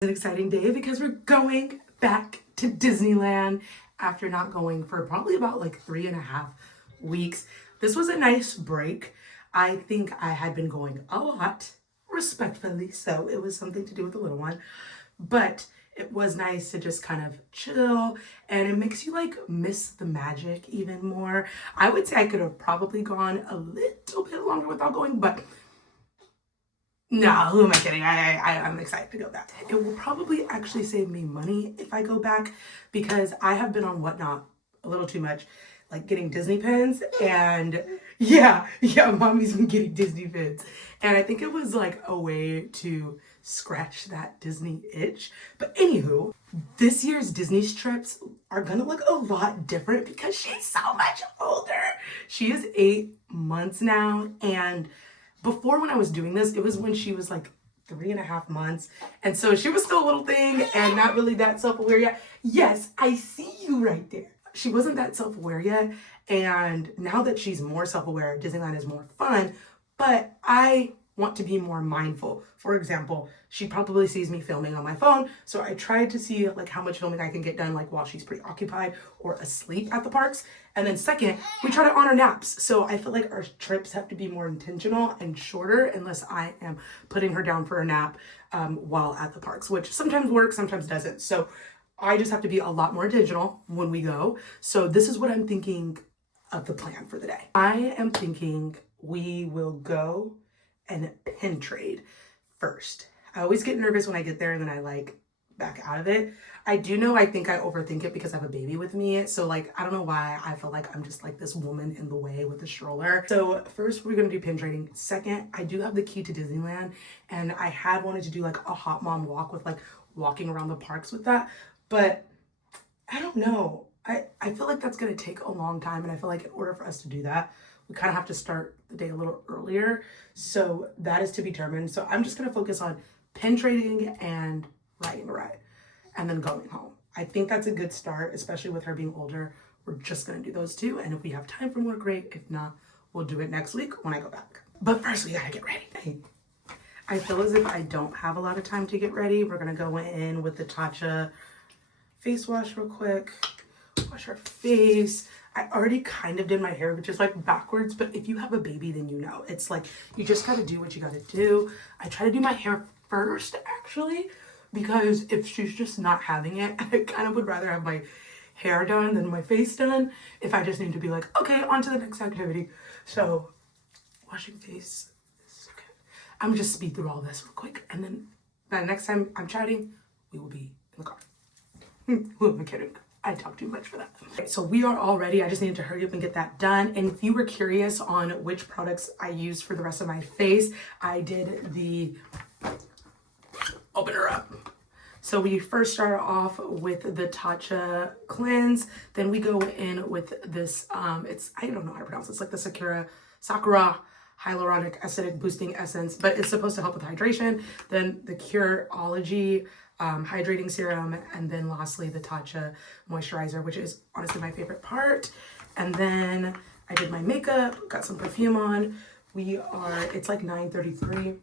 An exciting day because we're going back to Disneyland after not going for probably about like 3.5 weeks. This was a nice break. I think I had been going a lot, respectfully, so it was something to do with the little one. But it was nice to just kind of chill, and it makes you like miss the magic even more. I would say I could have probably gone a little bit longer without going, but no, who am I kidding? I'm excited to go back. It will probably actually save me money if I go back because I have been on Whatnot a little too much, like getting Disney pins. And yeah, mommy's been getting Disney pins. And I think it was like a way to scratch that Disney itch. But anywho, this year's Disney trips are gonna look a lot different because she's so much older. She is 8 months now, and before, when I was doing this, it was when she was like 3.5 months. And so she was still a little thing and not really that self-aware yet. Yes, I see you right there. She wasn't that self-aware yet. And now that she's more self-aware, Disneyland is more fun, but I want to be more mindful. For example, she probably sees me filming on my phone. So I tried to see like how much filming I can get done like while she's preoccupied or asleep at the parks. And then second, we try to honor naps. So I feel like our trips have to be more intentional and shorter unless I am putting her down for a nap while at the parks, which sometimes works, sometimes doesn't. So I just have to be a lot more intentional when we go. So this is what I'm thinking of the plan for the day. I am thinking we will go and pin trade first. I always get nervous when I get there and then I like back out of it. I do know I think I overthink it because I have a baby with me. So like, I don't know why I feel like I'm just like this woman in the way with a stroller. So first we're gonna do pin trading. Second, I do have the key to Disneyland and I had wanted to do like a hot mom walk with like walking around the parks with that. But I don't know. I feel like that's gonna take a long time, and I feel like in order for us to do that, we kind of have to start the day a little earlier. So that is to be determined. So I'm just gonna focus on pin trading and riding a ride and then going home. I think that's a good start, especially with her being older. We're just gonna do those two. And if we have time for more, great. If not, we'll do it next week when I go back. But first we gotta get ready. I feel as if I don't have a lot of time to get ready. We're gonna go in with the Tatcha face wash real quick. Wash our face. I already kind of did my hair, which is like backwards, but if you have a baby, then you know. It's like, you just gotta do what you gotta do. I try to do my hair first, actually, because if she's just not having it, I kind of would rather have my hair done than my face done if I just need to be like, okay, on to the next activity. So, washing face is okay. I'm just speed through all this real quick, and then by the next time I'm chatting, we will be in the car. Who am I kidding? I talk too much for that. Okay, so we are all ready. I just needed to hurry up and get that done. And if you were curious on which products I used for the rest of my face, I did the open her up. So we first started off with the Tatcha cleanse. Then we go in with this, it's, I don't know how to pronounce it. It's like the Sakura hyaluronic acidic boosting essence, but it's supposed to help with hydration. Then the Curology hydrating serum, and then lastly the Tatcha moisturizer, which is honestly my favorite part. And then I did my makeup, got some perfume on. It's like 9:33.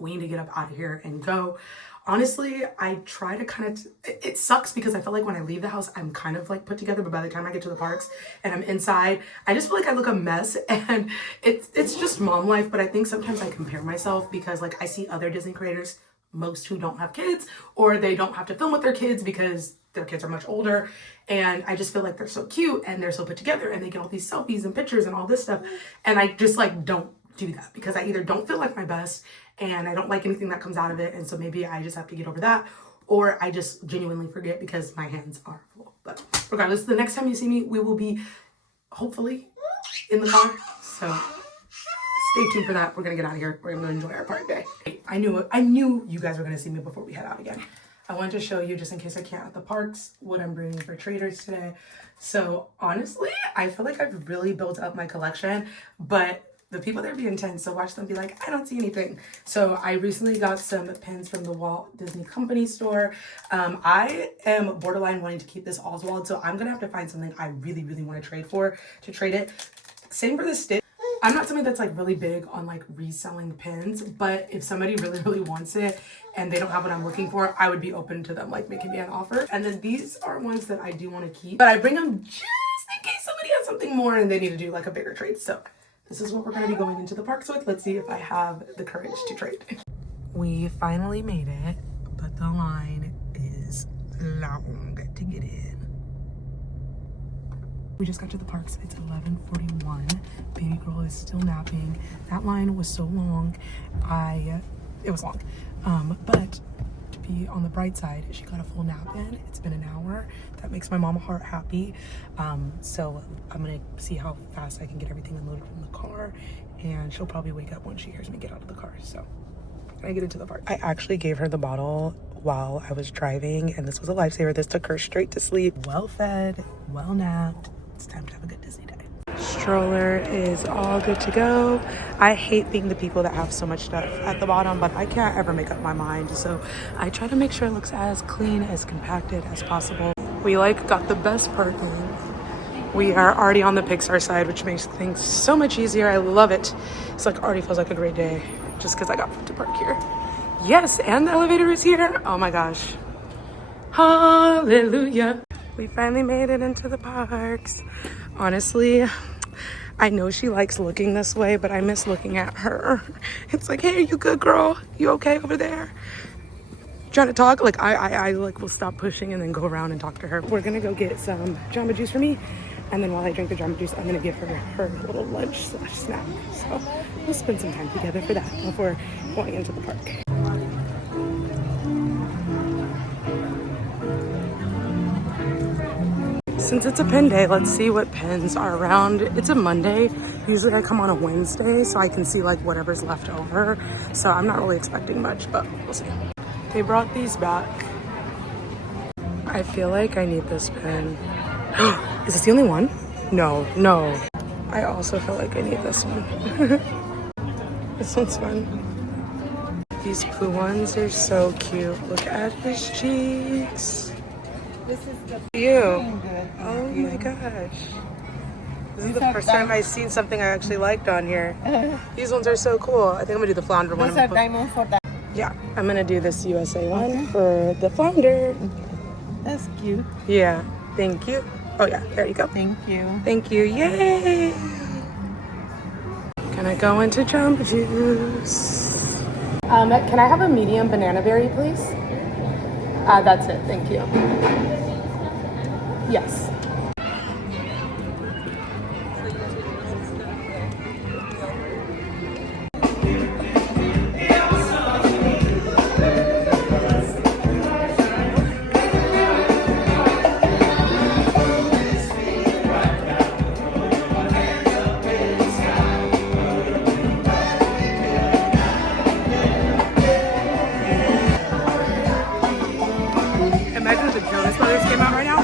We need to get up out of here and go. Honestly, I try to kind of, it sucks because I feel like when I leave the house, I'm kind of like put together, but by the time I get to the parks and I'm inside, I just feel like I look a mess, and it's just mom life. But I think sometimes I compare myself because like I see other Disney creators, most who don't have kids, or they don't have to film with their kids because their kids are much older, and I just feel like they're so cute and they're so put together and they get all these selfies and pictures and all this stuff, and I just like don't do that because I either don't feel like my best and I don't like anything that comes out of it, and so maybe I just have to get over that, or I just genuinely forget because my hands are full. But regardless, the next time you see me, we will be hopefully in the car, so stay tuned for that. We're gonna get out of here. We're gonna enjoy our park day. I knew you guys were gonna see me before we head out again. I wanted to show you, just in case I can't at the parks, what I'm bringing for traders today. So honestly, I feel like I've really built up my collection, but the people there be intense, so watch them be like, I don't see anything. So I recently got some pins from the Walt Disney Company store. I am borderline wanting to keep this Oswald, so I'm gonna have to find something I really, really want to trade it. Same for the stitch. I'm not somebody that's like really big on like reselling pins, but if somebody really wants it and they don't have what I'm looking for, I would be open to them like making me an offer. And then these are ones that I do want to keep, but I bring them just in case somebody has something more and they need to do like a bigger trade. So this is what we're going to be going into the parks with. Let's see if I have the courage to trade. We finally made it, but the line is long to get in. We just got to the parks. It's 11:41. Baby girl is still napping. That line was so long. It was long. But to be on the bright side, she got a full nap in. It's been an hour. That makes my mama heart happy. So I'm gonna see how fast I can get everything unloaded from the car, and she'll probably wake up when she hears me get out of the car. So I get into the park. I actually gave her the bottle while I was driving, and this was a lifesaver. This took her straight to sleep. Well fed, well napped. It's time to have a good Disney day. Stroller is all good to go. I hate being the people that have so much stuff at the bottom, but I can't ever make up my mind. So I try to make sure it looks as clean, as compacted as possible. We like got the best parking. We are already on the Pixar side, which makes things so much easier. I love it. It's like already feels like a great day just because I got to park here. Yes, and the elevator is here. Oh my gosh. Hallelujah. We finally made it into the parks. Honestly, I know she likes looking this way, but I miss looking at her. It's like, hey, you good, girl? You okay over there? Trying to talk? Like, I like will stop pushing and then go around and talk to her. We're gonna go get some Jamba Juice for me, and then while I drink the Jamba Juice, I'm gonna give her little lunch / snack. So we'll spend some time together for that before going into the park. Since it's a pin day, let's see what pins are around. It's a Monday. Usually I come on a Wednesday so I can see like whatever's left over. So I'm not really expecting much, but we'll see. They brought these back. I feel like I need this pin. Is this the only one? No. I also feel like I need this one. This one's fun. These Pooh ones are so cute. Look at his cheeks. This is the Oh my gosh. This is the first time I've seen something I actually liked on here. These ones are so cool. I think I'm gonna do the flounder one. Those are diamond for that. Yeah, I'm gonna do this USA one for the flounder. That's cute. Yeah, thank you. Oh yeah, there you go. Thank you. Thank you, yay! Gonna go into Jamba Juice. Can I have a medium banana berry, please? That's it, thank you. Yes. Imagine if the Jonas Brothers came out right now.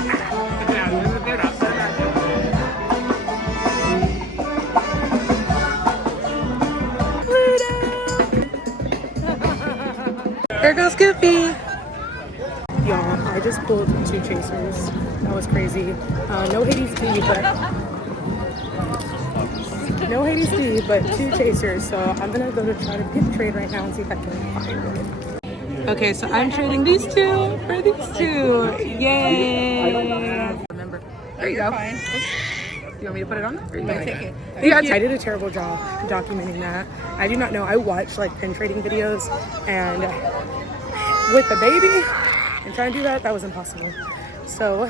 There goes Goofy. Y'all, I just pulled 2 chasers. That was crazy. No Hades D, but 2 chasers. So I'm gonna go to try to pin trade right now and see if I can find it. Okay, so I'm trading these 2 for these 2. Yay! Remember. There you go. Fine. You want me to put it on? Or you No, like take it? it. Yeah, I did a terrible job documenting that. I do not know. I watched like pin trading videos, and with the baby and trying to do that was impossible. So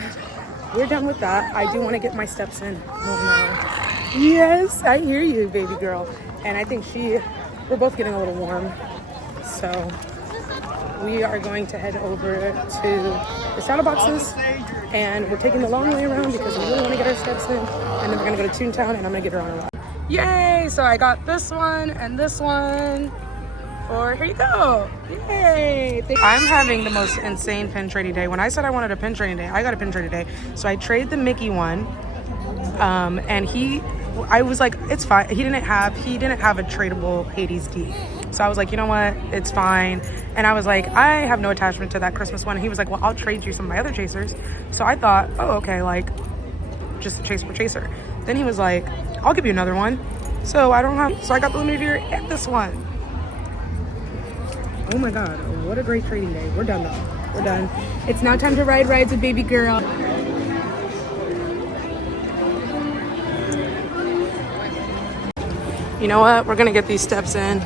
we're done with that. I do want to get my steps in. Oh no. Yes, I hear you, baby girl. And I think we're both getting a little warm. So we are going to head over to the saddle boxes, and we're taking the long way around because we really want to get our steps in, and then we're going to go to Toontown, and I'm going to get her on a ride. Yay! So I got this one and this one for, here you go. Yay! I'm having the most insane pin trading day. When I said I wanted a pin trading day, I got a pin trading day. So I traded the Mickey one, and I was like, it's fine. He didn't have a tradable Hades D. So I was like, you know what? It's fine. And I was like, I have no attachment to that Christmas one. And he was like, well, I'll trade you some of my other chasers. So I thought, oh, okay, like just chase for chaser. Then he was like, I'll give you another one. So I don't have, so I got the limited year and this one. Oh my God, what a great trading day. We're done though, we're done. It's now time to ride rides with baby girl. You know what, we're gonna get these steps in.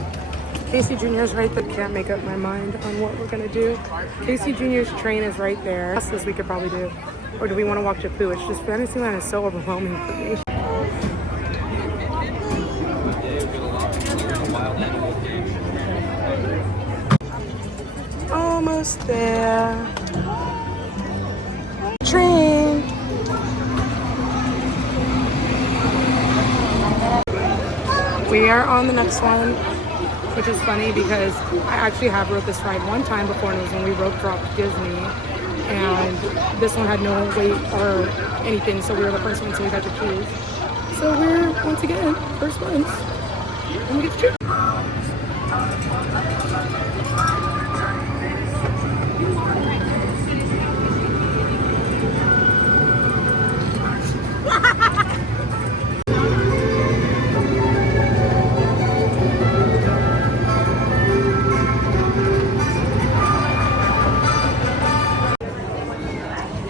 Casey Jr.'s right there. Can't make up my mind on what we're gonna do. Casey Jr.'s train is right there. That's this we could probably do. Or do we want to walk to Pooh? It's just Fantasyland is so overwhelming for me. Almost there. Train. We are on the next one, which is funny because I actually have rode this ride one time before, and it was when we rope dropped Disney. And this one had no wait or anything, so we were the first one, so we got to choose. So we're, once again, first ones, and we get to choose.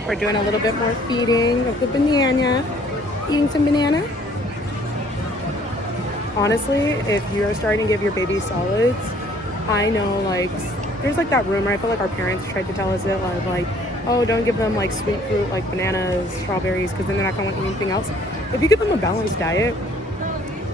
We're doing a little bit more feeding of the banana. Eating some banana. Honestly, if you're starting to give your baby solids, I know like there's like that rumor. I feel like our parents tried to tell us it like, oh, don't give them like sweet fruit like bananas, strawberries, because then they're not gonna want anything else. If you give them a balanced diet,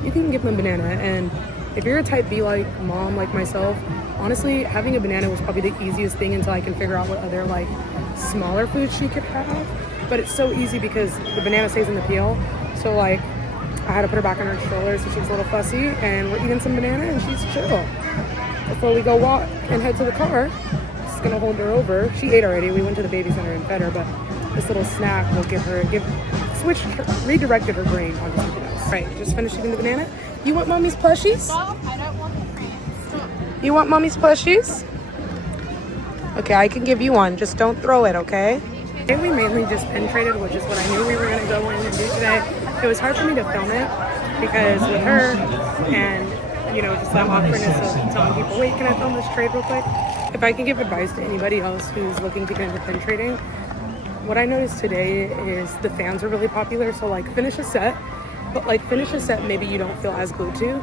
you can give them banana. And if you're a type B like mom like myself, honestly, having a banana was probably the easiest thing until I can figure out what other like smaller foods she could have. But it's so easy because the banana stays in the peel. So like I had to put her back in her stroller so she's a little fussy, and we're eating some banana and she's chill. Before we go walk and head to the car, just gonna hold her over. She ate already. We went to the baby center and fed her, but this little snack will redirected her brain onto something else. Right, just finished eating the banana. You want mommy's plushies? Stop, I don't want the crayons. You want mommy's plushies? Okay, I can give you one. Just don't throw it, okay? Today we mainly just penetrated, which is what I knew we were gonna go in and do today. It was hard for me to film it because with her and, you know, just that awkwardness of telling people, wait, can I film this trade real quick? If I can give advice to anybody else who's looking to get into pen trading, what I noticed today is the fans are really popular. So like finish a set, but like finish a set maybe you don't feel as glued to.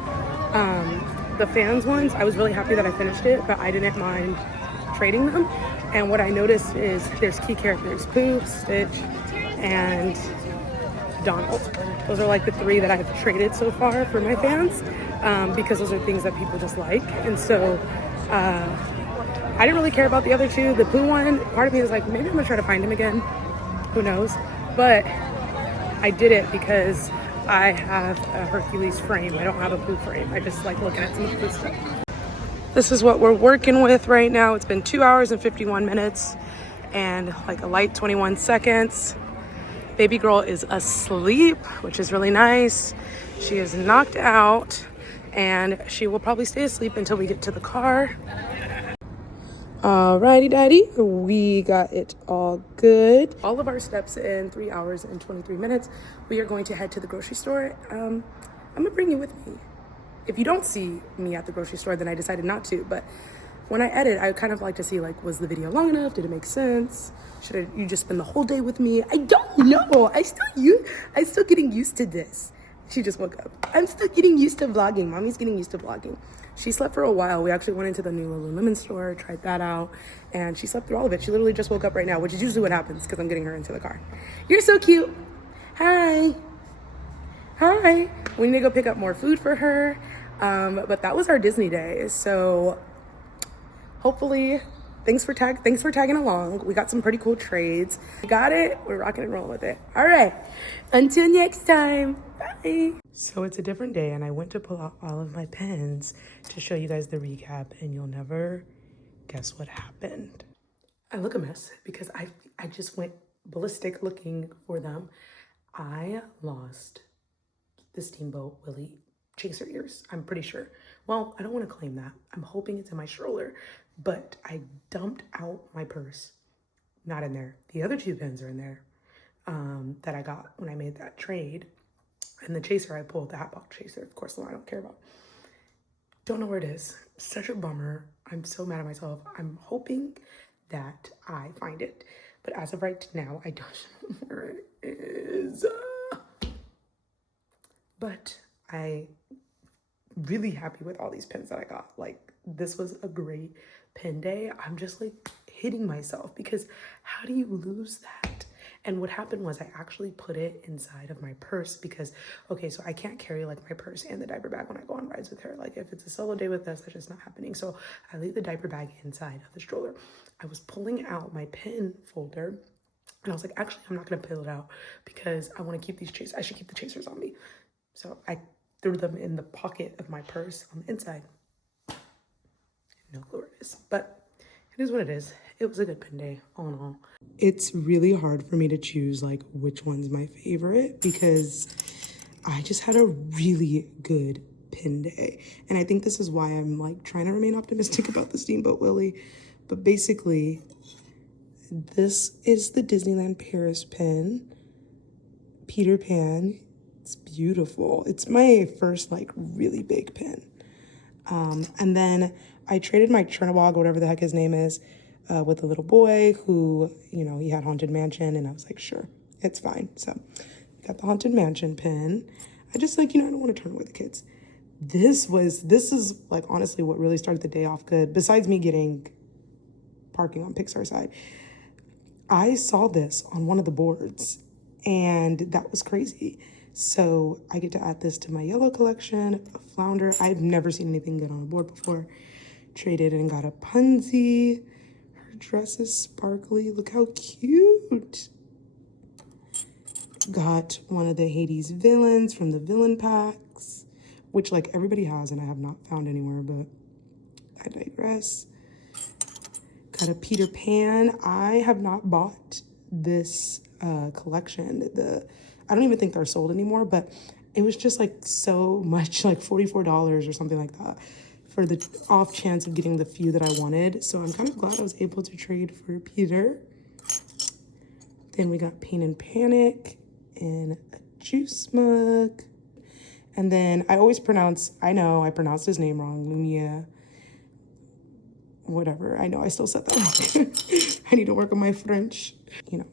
The fans ones, I was really happy that I finished it, but I didn't mind trading them. And what I noticed is there's key characters, Pooh, Stitch, and Donald. Those are like the three that I've traded so far for my fans, because those are things that people just like. And so I didn't really care about the other two. The Pooh one, part of me was like, maybe I'm gonna try to find him again. Who knows? But I did it because I have a Hercules frame. I don't have a Pooh frame. I just like looking at some of the Pooh stuff. This is what we're working with right now. It's been 2 hours and 51 minutes and like a light 21 seconds. Baby girl is asleep, which is really nice. She is knocked out and she will probably stay asleep until we get to the car. Alrighty daddy, we got it all good. All of our steps in 3 hours and 23 minutes. We are going to head to the grocery store. I'm gonna bring you with me. If you don't see me at the grocery store, then I decided not to. But when I edit, I kind of like to see like, was the video long enough? Did it make sense? Should you just spend the whole day with me? I don't know. I'm still getting used to this. She just woke up. I'm still getting used to vlogging. Mommy's getting used to vlogging. She slept for a while. We actually went into the new Lululemon store, tried that out, and she slept through all of it. She literally just woke up right now, which is usually what happens because I'm getting her into the car. You're so cute. Hi. Hi. We need to go pick up more food for her. But that was our Disney day. So hopefully, thanks for tagging along. We got some pretty cool trades. We got it. We're rocking and rolling with it. All right. Until next time. Bye. So it's a different day, and I went to pull out all of my pens to show you guys the recap, and you'll never guess what happened. I look a mess because I just went ballistic looking for them. I lost the Steamboat Willie chaser ears, I'm pretty sure. Well, I don't want to claim that. I'm hoping it's in my stroller, but I dumped out my purse. Not in there. The other two pens are in there that I got when I made that trade. And the chaser, I pulled the hat box chaser, of course, the one I don't care about. Don't know where it is. Such a bummer. I'm so mad at myself. I'm hoping that I find it. But as of right now, I don't know where it is. But I really happy with all these pins that I got. Like, this was a great pin day. I'm just like hitting myself because how do you lose that? And what happened was I actually put it inside of my purse because, okay, so I can't carry like my purse and the diaper bag when I go on rides with her. Like if it's a solo day with us, that's just not happening. So I leave the diaper bag inside of the stroller. I was pulling out my pin folder and I was like, actually, I'm not gonna pull it out because I wanna keep these chasers. I should keep the chasers on me. So I threw them in the pocket of my purse on the inside. No clue where it is, but it is what it is. It was a good pin day, all in all. It's really hard for me to choose like which one's my favorite because I just had a really good pin day. And I think this is why I'm like trying to remain optimistic about the Steamboat Willie. But basically, this is the Disneyland Paris pin. Peter Pan. It's beautiful. It's my first like really big pin. And then I traded my Chernobog, whatever the heck his name is, with a little boy who, you know, he had Haunted Mansion, and I was like, sure, it's fine. So got the Haunted Mansion pin. I just like, you know, I don't want to turn away the kids. This is like honestly what really started the day off good, besides me getting parking on Pixar side. I saw this on one of the boards and that was crazy. So I get to add this to my yellow collection, a flounder. I've never seen anything good on a board before. Traded and got a Punzi. Her dress is sparkly. Look how cute. Got one of the Hades villains from the villain packs, which like everybody has and I have not found anywhere, but I digress. Got a Peter Pan. I have not bought this collection. I don't even think they're sold anymore, but it was just like so much, like $44 or something like that for the off chance of getting the few that I wanted. So I'm kind of glad I was able to trade for Peter. Then we got Pain and Panic in a juice mug. And then I always pronounce, I know I pronounced his name wrong, Lumia. Whatever, I know I still said that wrong. I need to work on my French. You know,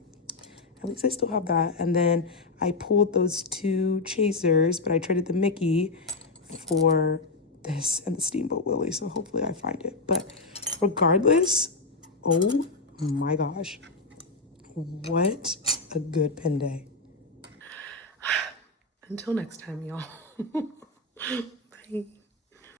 at least I still have that. And then I pulled those two chasers, but I traded the Mickey for this and the Steamboat Willie. So hopefully I find it. But regardless, oh my gosh, what a good pin day. Until next time, y'all. Bye.